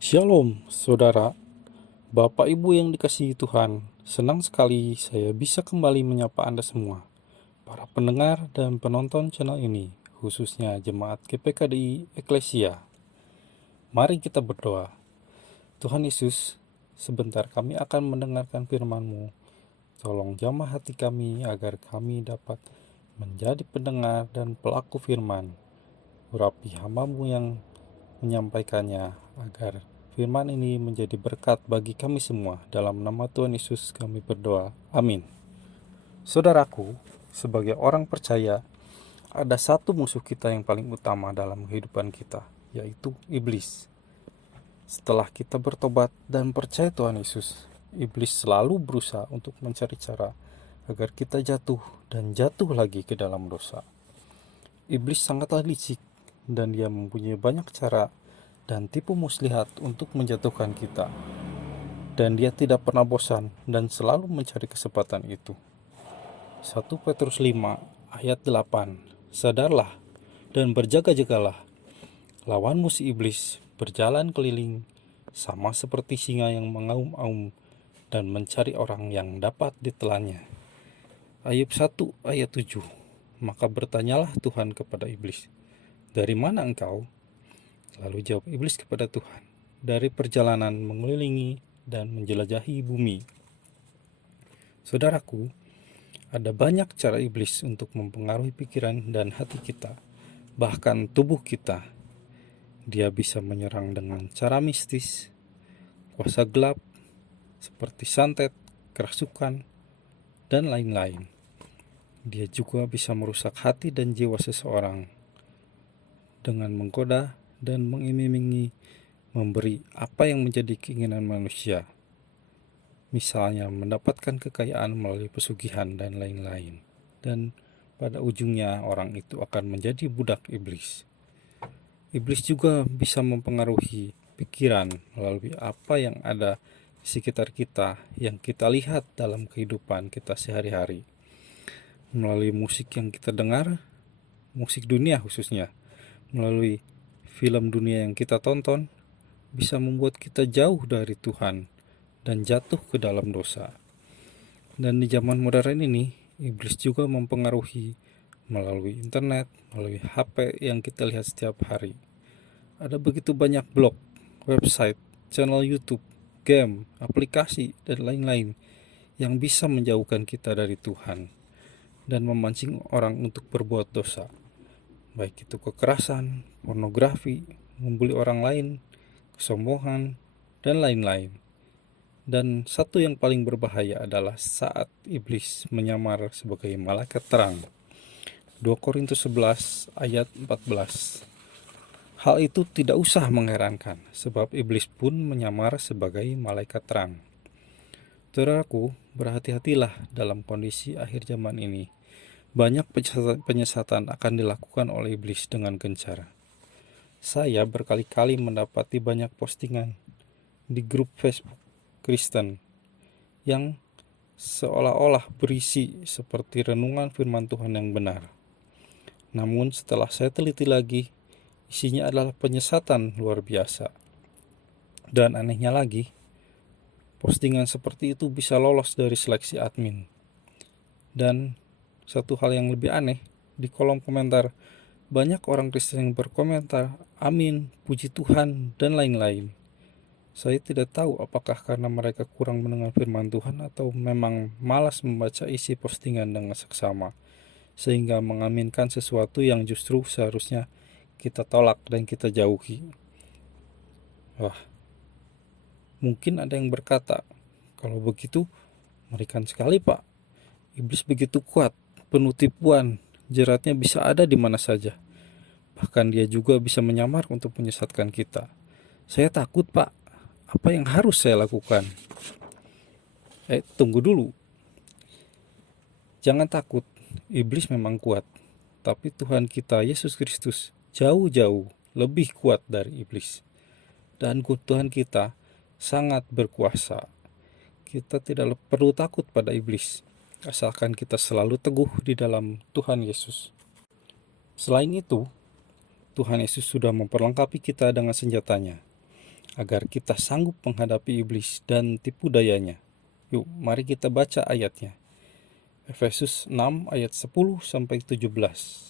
Shalom, saudara, Bapak Ibu yang dikasihi Tuhan. Senang sekali saya bisa kembali menyapa Anda semua, para pendengar dan penonton channel ini, khususnya Jemaat GPKDI Eklesia. Mari kita berdoa. Tuhan Yesus, sebentar kami akan mendengarkan firman-Mu. Tolong jamah hati kami agar kami dapat menjadi pendengar dan pelaku firman. Urapi hamba-Mu yang menyampaikannya agar firman ini menjadi berkat bagi kami semua. Dalam nama Tuhan Yesus kami berdoa. Amin. Saudaraku, sebagai orang percaya, ada satu musuh kita yang paling utama dalam kehidupan kita, yaitu iblis. Setelah kita bertobat dan percaya Tuhan Yesus, iblis selalu berusaha untuk mencari cara agar kita jatuh dan jatuh lagi ke dalam dosa. Iblis sangatlah licik dan dia mempunyai banyak cara dan tipu muslihat untuk menjatuhkan kita. Dan dia tidak pernah bosan dan selalu mencari kesempatan itu. 1 Petrus 5 ayat 8. Sadarlah dan berjaga-jagalah. Lawanmu si iblis berjalan keliling sama seperti singa yang mengaum-aum dan mencari orang yang dapat ditelannya. Ayub 1 ayat 7. Maka bertanyalah Tuhan kepada iblis, dari mana engkau? Lalu jawab iblis kepada Tuhan, dari perjalanan mengelilingi dan menjelajahi bumi. Saudaraku, ada banyak cara iblis untuk mempengaruhi pikiran dan hati kita, bahkan tubuh kita. Dia bisa menyerang dengan cara mistis, kuasa gelap, seperti santet, kerasukan, dan lain-lain. Dia juga bisa merusak hati dan jiwa seseorang dengan menggoda dan mengiming-imingi memberi apa yang menjadi keinginan manusia, misalnya mendapatkan kekayaan melalui pesugihan dan lain-lain. Dan pada ujungnya orang itu akan menjadi budak iblis. Iblis juga bisa mempengaruhi pikiran melalui apa yang ada di sekitar kita yang kita lihat dalam kehidupan kita sehari-hari. Melalui musik yang kita dengar, musik dunia khususnya, melalui film dunia yang kita tonton, bisa membuat kita jauh dari Tuhan dan jatuh ke dalam dosa. Dan di zaman modern ini, iblis juga mempengaruhi melalui internet, melalui HP yang kita lihat setiap hari. Ada begitu banyak blog, website, channel YouTube, game, aplikasi, dan lain-lain yang bisa menjauhkan kita dari Tuhan dan memancing orang untuk berbuat dosa, baik itu kekerasan, pornografi, membuli orang lain, kesombongan, dan lain-lain. Dan satu yang paling berbahaya adalah saat iblis menyamar sebagai malaikat terang. 2 Korintus 11 ayat 14. Hal itu tidak usah mengherankan, sebab iblis pun menyamar sebagai malaikat terang. Saudaraku, berhati-hatilah dalam kondisi akhir zaman ini. Banyak penyesatan akan dilakukan oleh iblis dengan gencar. Saya berkali-kali mendapati banyak postingan di grup Facebook Kristen yang seolah-olah berisi seperti renungan firman Tuhan yang benar. Namun setelah saya teliti lagi, isinya adalah penyesatan luar biasa. Dan anehnya lagi, postingan seperti itu bisa lolos dari seleksi admin. Dan satu hal yang lebih aneh, di kolom komentar banyak orang Kristen yang berkomentar, amin, puji Tuhan, dan lain-lain. Saya tidak tahu apakah karena mereka kurang mendengar firman Tuhan atau memang malas membaca isi postingan dengan seksama, sehingga mengaminkan sesuatu yang justru seharusnya kita tolak dan kita jauhi. Wah, mungkin ada yang berkata, kalau begitu mengerikan sekali Pak, iblis begitu kuat, penuh tipuan, jeratnya bisa ada di mana saja. Bahkan dia juga bisa menyamar untuk menyesatkan kita. Saya takut Pak, apa yang harus saya lakukan? Tunggu dulu. Jangan takut, iblis memang kuat. Tapi Tuhan kita, Yesus Kristus, jauh-jauh lebih kuat dari iblis. Dan Tuhan kita sangat berkuasa. Kita tidak perlu takut pada iblis, asalkan kita selalu teguh di dalam Tuhan Yesus. Selain itu, Tuhan Yesus sudah memperlengkapi kita dengan senjatanya. agar kita sanggup menghadapi iblis dan tipu dayanya. Yuk, mari kita baca ayatnya. Efesus 6 ayat 10-17.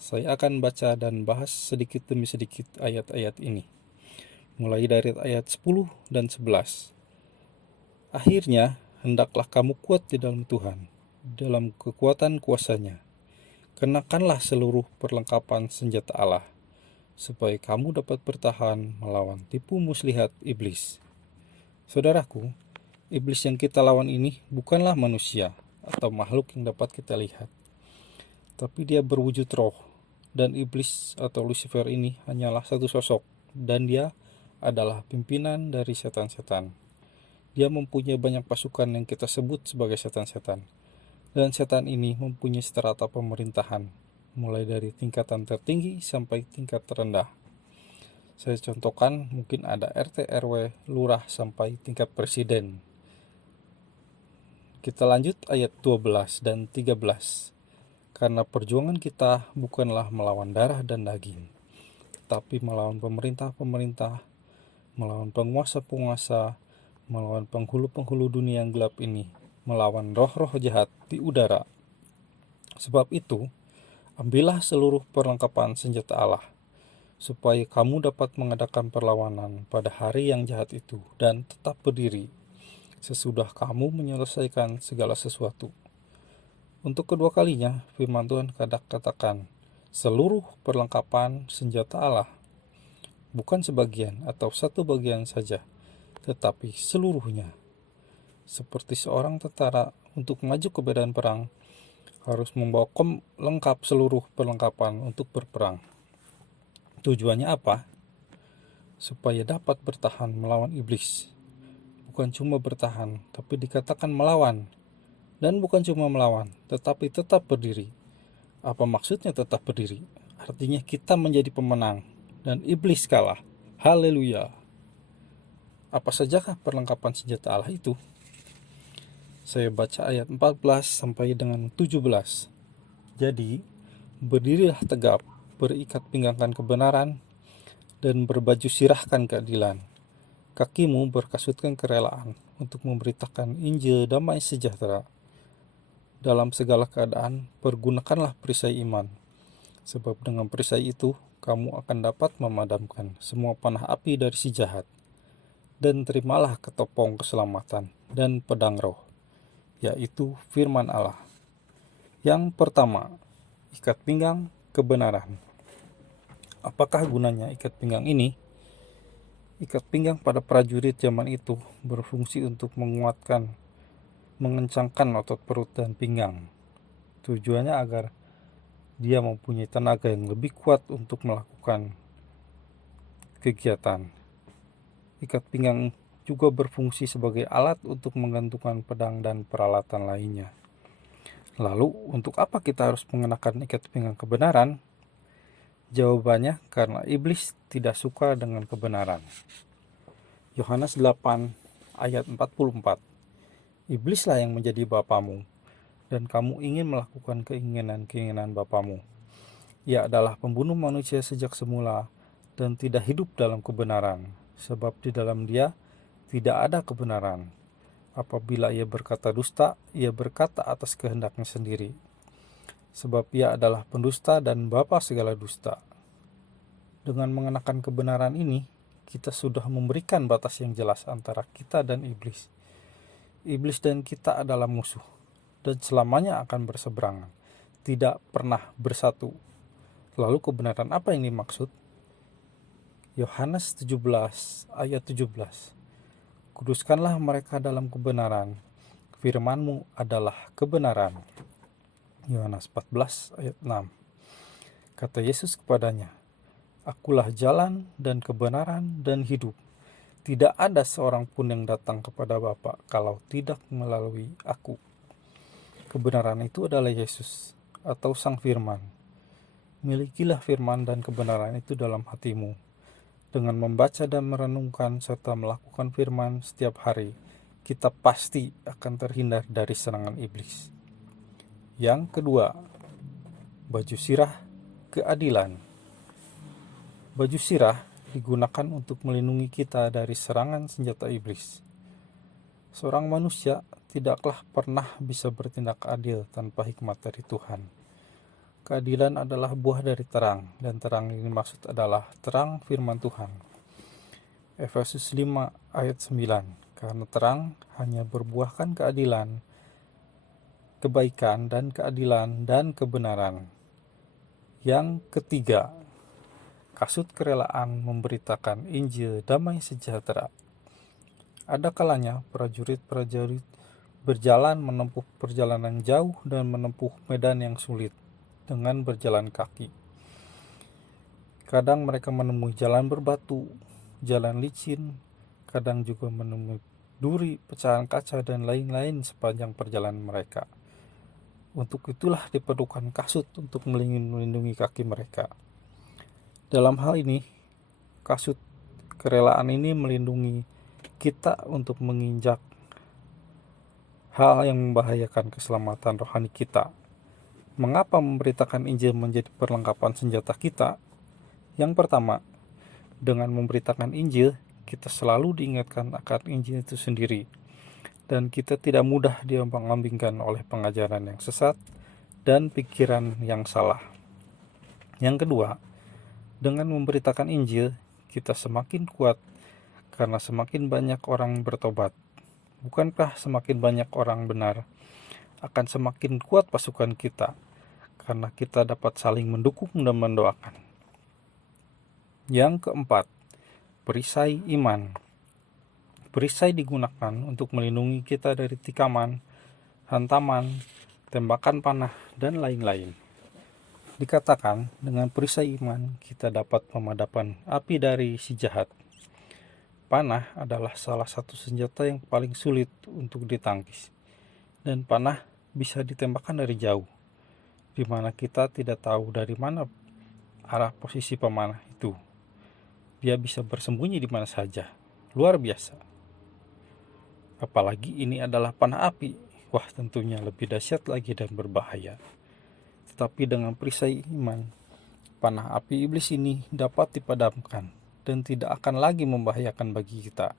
Saya akan baca dan bahas sedikit demi sedikit ayat-ayat ini. Mulai dari ayat 10 dan 11. Akhirnya, hendaklah kamu kuat di dalam Tuhan, dalam kekuatan kuasa-Nya. Kenakanlah seluruh perlengkapan senjata Allah, supaya kamu dapat bertahan melawan tipu muslihat iblis. Saudaraku, iblis yang kita lawan ini bukanlah manusia atau makhluk yang dapat kita lihat, tapi dia berwujud roh, dan iblis atau Lucifer ini hanyalah satu sosok, dan dia adalah pimpinan dari setan-setan. Dia mempunyai banyak pasukan yang kita sebut sebagai setan-setan, dan setan ini mempunyai strata pemerintahan, mulai dari tingkatan tertinggi sampai tingkat terendah. Saya contohkan, mungkin ada RT, RW, lurah, sampai tingkat presiden. Kita lanjut ayat 12 dan 13. Karena perjuangan kita bukanlah melawan darah dan daging, tetapi melawan pemerintah-pemerintah, melawan penguasa-penguasa, melawan penghulu-penghulu dunia yang gelap ini, melawan roh-roh jahat di udara. Sebab itu, ambillah seluruh perlengkapan senjata Allah, supaya kamu dapat mengadakan perlawanan pada hari yang jahat itu, dan tetap berdiri, sesudah kamu menyelesaikan segala sesuatu. Untuk kedua kalinya, firman Tuhan katakan, seluruh perlengkapan senjata Allah, bukan sebagian atau satu bagian saja, tetapi seluruhnya. Seperti seorang tentara untuk maju ke medan perang, harus membawa lengkap seluruh perlengkapan untuk berperang. Tujuannya apa? Supaya dapat bertahan melawan iblis. Bukan cuma bertahan, tapi dikatakan melawan. Dan bukan cuma melawan, tetapi tetap berdiri. Apa maksudnya tetap berdiri? Artinya kita menjadi pemenang, dan iblis kalah. Haleluya! Apa sajakah perlengkapan senjata Allah itu? Saya baca ayat 14 sampai dengan 17. Jadi, berdirilah tegap, berikat pinggangkan kebenaran, dan berbaju sirahkan keadilan. Kakimu berkasutkan kerelaan untuk memberitakan Injil damai sejahtera. Dalam segala keadaan, pergunakanlah perisai iman, sebab dengan perisai itu, kamu akan dapat memadamkan semua panah api dari si jahat. Dan terimalah ketopong keselamatan dan pedang roh, yaitu firman Allah. Yang pertama, ikat pinggang kebenaran. Apakah gunanya ikat pinggang ini? Ikat pinggang pada prajurit zaman itu berfungsi untuk mengencangkan otot perut dan pinggang. Tujuannya agar dia mempunyai tenaga yang lebih kuat untuk melakukan kegiatan. Ikat pinggang juga berfungsi sebagai alat untuk menggantungkan pedang dan peralatan lainnya. Lalu, untuk apa kita harus mengenakan ikat pinggang kebenaran? Jawabannya karena iblis tidak suka dengan kebenaran. Yohanes 8 ayat 44. Iblislah yang menjadi bapamu, dan kamu ingin melakukan keinginan-keinginan bapamu. Ia adalah pembunuh manusia sejak semula dan tidak hidup dalam kebenaran, sebab di dalam dia tidak ada kebenaran. Apabila ia berkata dusta, ia berkata atas kehendaknya sendiri, sebab ia adalah pendusta dan bapa segala dusta. Dengan mengenakan kebenaran ini, kita sudah memberikan batas yang jelas antara kita dan iblis. Iblis dan kita adalah musuh, dan selamanya akan berseberangan, tidak pernah bersatu. Lalu kebenaran apa yang dimaksud? Yohanes 17 ayat 17. Kuduskanlah mereka dalam kebenaran, firman-Mu adalah kebenaran. Yohanes 14 ayat 6. Kata Yesus kepadanya, Akulah jalan dan kebenaran dan hidup. Tidak ada seorang pun yang datang kepada Bapa kalau tidak melalui aku. Kebenaran itu adalah Yesus atau Sang Firman. Milikilah firman dan kebenaran itu dalam hatimu. Dengan membaca dan merenungkan serta melakukan firman setiap hari, kita pasti akan terhindar dari serangan iblis. Yang kedua, baju sirah keadilan. Baju sirah digunakan untuk melindungi kita dari serangan senjata iblis. Seorang manusia tidaklah pernah bisa bertindak adil tanpa hikmat dari Tuhan. Keadilan adalah buah dari terang, dan terang ini maksud adalah terang firman Tuhan. Efesus 5 ayat 9, karena terang hanya berbuahkan keadilan, kebaikan dan keadilan dan kebenaran. Yang ketiga, kasut kerelaan memberitakan Injil damai sejahtera. Ada kalanya prajurit-prajurit berjalan menempuh perjalanan jauh dan menempuh medan yang sulit dengan berjalan kaki. Kadang mereka menemui jalan berbatu, jalan licin, kadang juga menemui duri, pecahan kaca, dan lain-lain sepanjang perjalanan mereka. Untuk itulah diperlukan kasut untuk melindungi kaki mereka. Dalam hal ini, kasut kerelaan ini melindungi kita untuk menginjak hal yang membahayakan keselamatan rohani kita. Mengapa memberitakan Injil menjadi perlengkapan senjata kita? Yang pertama, dengan memberitakan Injil, kita selalu diingatkan akan Injil itu sendiri, dan kita tidak mudah diombang-ambingkan oleh pengajaran yang sesat dan pikiran yang salah. Yang kedua, dengan memberitakan Injil, kita semakin kuat karena semakin banyak orang bertobat. Bukankah semakin banyak orang benar, akan semakin kuat pasukan kita, karena kita dapat saling mendukung dan mendoakan. Yang keempat, perisai iman. Perisai digunakan untuk melindungi kita dari tikaman, hantaman, tembakan panah, dan lain-lain. Dikatakan, dengan perisai iman kita dapat memadamkan api dari si jahat. Panah adalah salah satu senjata yang paling sulit untuk ditangkis, dan panah bisa ditembakkan dari jauh, di mana kita tidak tahu dari mana arah posisi pemanah itu. Dia bisa bersembunyi di mana saja. Luar biasa. Apalagi ini adalah panah api. Wah, tentunya lebih dahsyat lagi dan berbahaya. Tetapi dengan perisai iman, panah api iblis ini dapat dipadamkan dan tidak akan lagi membahayakan bagi kita.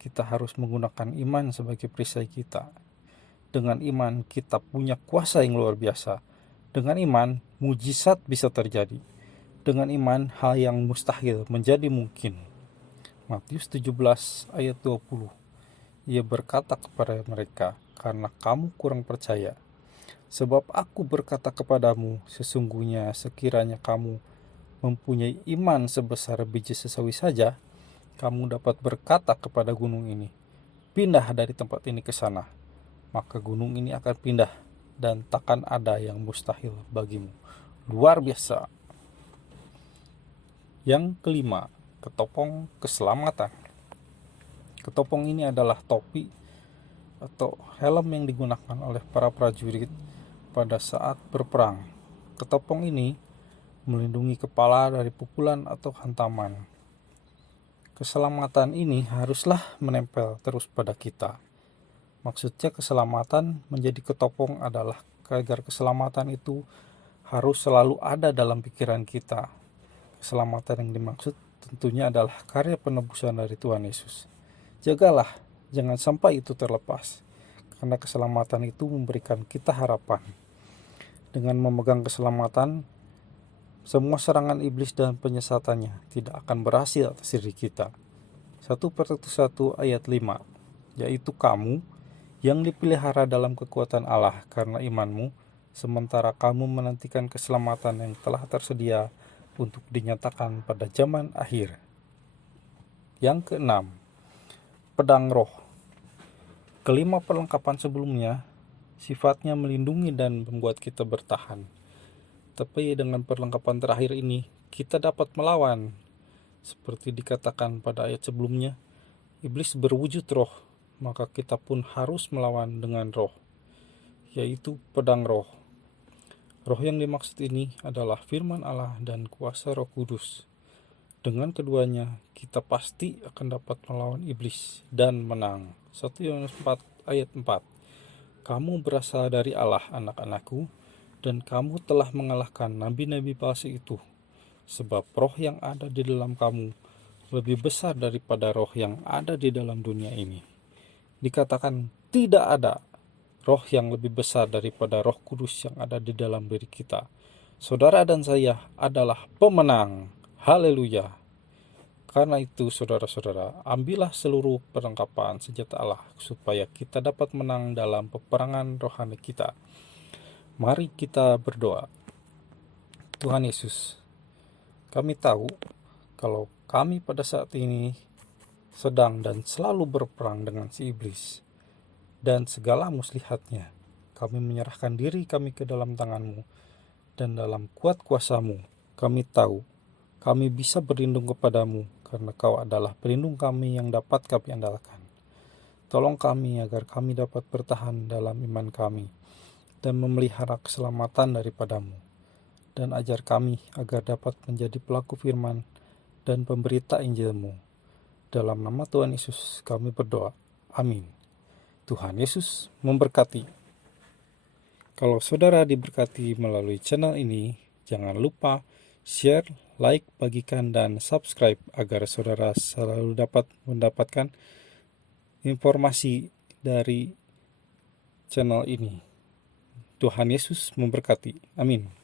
Kita harus menggunakan iman sebagai perisai kita. Dengan iman kita punya kuasa yang luar biasa. Dengan iman, mujizat bisa terjadi. Dengan iman, hal yang mustahil menjadi mungkin. Matius 17 ayat 20. Ia berkata kepada mereka, karena kamu kurang percaya. Sebab aku berkata kepadamu, sesungguhnya sekiranya kamu mempunyai iman sebesar biji sesawi saja, kamu dapat berkata kepada gunung ini, pindah dari tempat ini ke sana. Maka gunung ini akan pindah, dan takkan ada yang mustahil bagimu. Luar biasa. Yang kelima, ketopong keselamatan. Ketopong ini adalah topi atau helm yang digunakan oleh para prajurit pada saat berperang. Ketopong ini melindungi kepala dari pukulan atau hantaman. Keselamatan ini haruslah menempel terus pada kita. Maksudnya keselamatan menjadi ketopong adalah agar keselamatan itu harus selalu ada dalam pikiran kita. Keselamatan yang dimaksud tentunya adalah karya penebusan dari Tuhan Yesus. Jagalah, jangan sampai itu terlepas, karena keselamatan itu memberikan kita harapan. Dengan memegang keselamatan, semua serangan iblis dan penyesatannya tidak akan berhasil atas diri kita. 1 Petrus 1 ayat 5, yaitu kamu yang dipelihara dalam kekuatan Allah karena imanmu, sementara kamu menantikan keselamatan yang telah tersedia untuk dinyatakan pada zaman akhir. Yang keenam, pedang roh. Kelima perlengkapan sebelumnya sifatnya melindungi dan membuat kita bertahan. Tapi dengan perlengkapan terakhir ini, kita dapat melawan. Seperti dikatakan pada ayat sebelumnya, iblis berwujud roh, maka kita pun harus melawan dengan roh, yaitu pedang roh. Roh yang dimaksud ini adalah firman Allah dan kuasa Roh Kudus. Dengan keduanya, kita pasti akan dapat melawan iblis dan menang. 1 Yohanes 4 ayat 4. Kamu berasal dari Allah, anak-anakku, dan kamu telah mengalahkan nabi-nabi palsu itu, sebab roh yang ada di dalam kamu lebih besar daripada roh yang ada di dalam dunia ini. Dikatakan tidak ada roh yang lebih besar daripada Roh Kudus yang ada di dalam diri kita. Saudara dan saya adalah pemenang. Haleluya. Karena itu saudara-saudara, ambillah seluruh perlengkapan senjata Allah supaya kita dapat menang dalam peperangan rohani kita. Mari kita berdoa. Tuhan Yesus, kami tahu kalau kami pada saat ini sedang dan selalu berperang dengan si iblis dan segala muslihatnya. Kami menyerahkan diri kami ke dalam tangan-Mu, dan dalam kuat kuasa-Mu kami tahu kami bisa berlindung kepadamu karena Kau adalah pelindung kami yang dapat kami andalkan. Tolong kami agar kami dapat bertahan dalam iman kami dan memelihara keselamatan daripadamu, dan ajar kami agar dapat menjadi pelaku firman dan pemberita Injil-Mu. Dalam nama Tuhan Yesus kami berdoa. Amin. Tuhan Yesus memberkati. Kalau saudara diberkati melalui channel ini, jangan lupa share, like, bagikan, dan subscribe agar saudara selalu dapat mendapatkan informasi dari channel ini. Tuhan Yesus memberkati. Amin.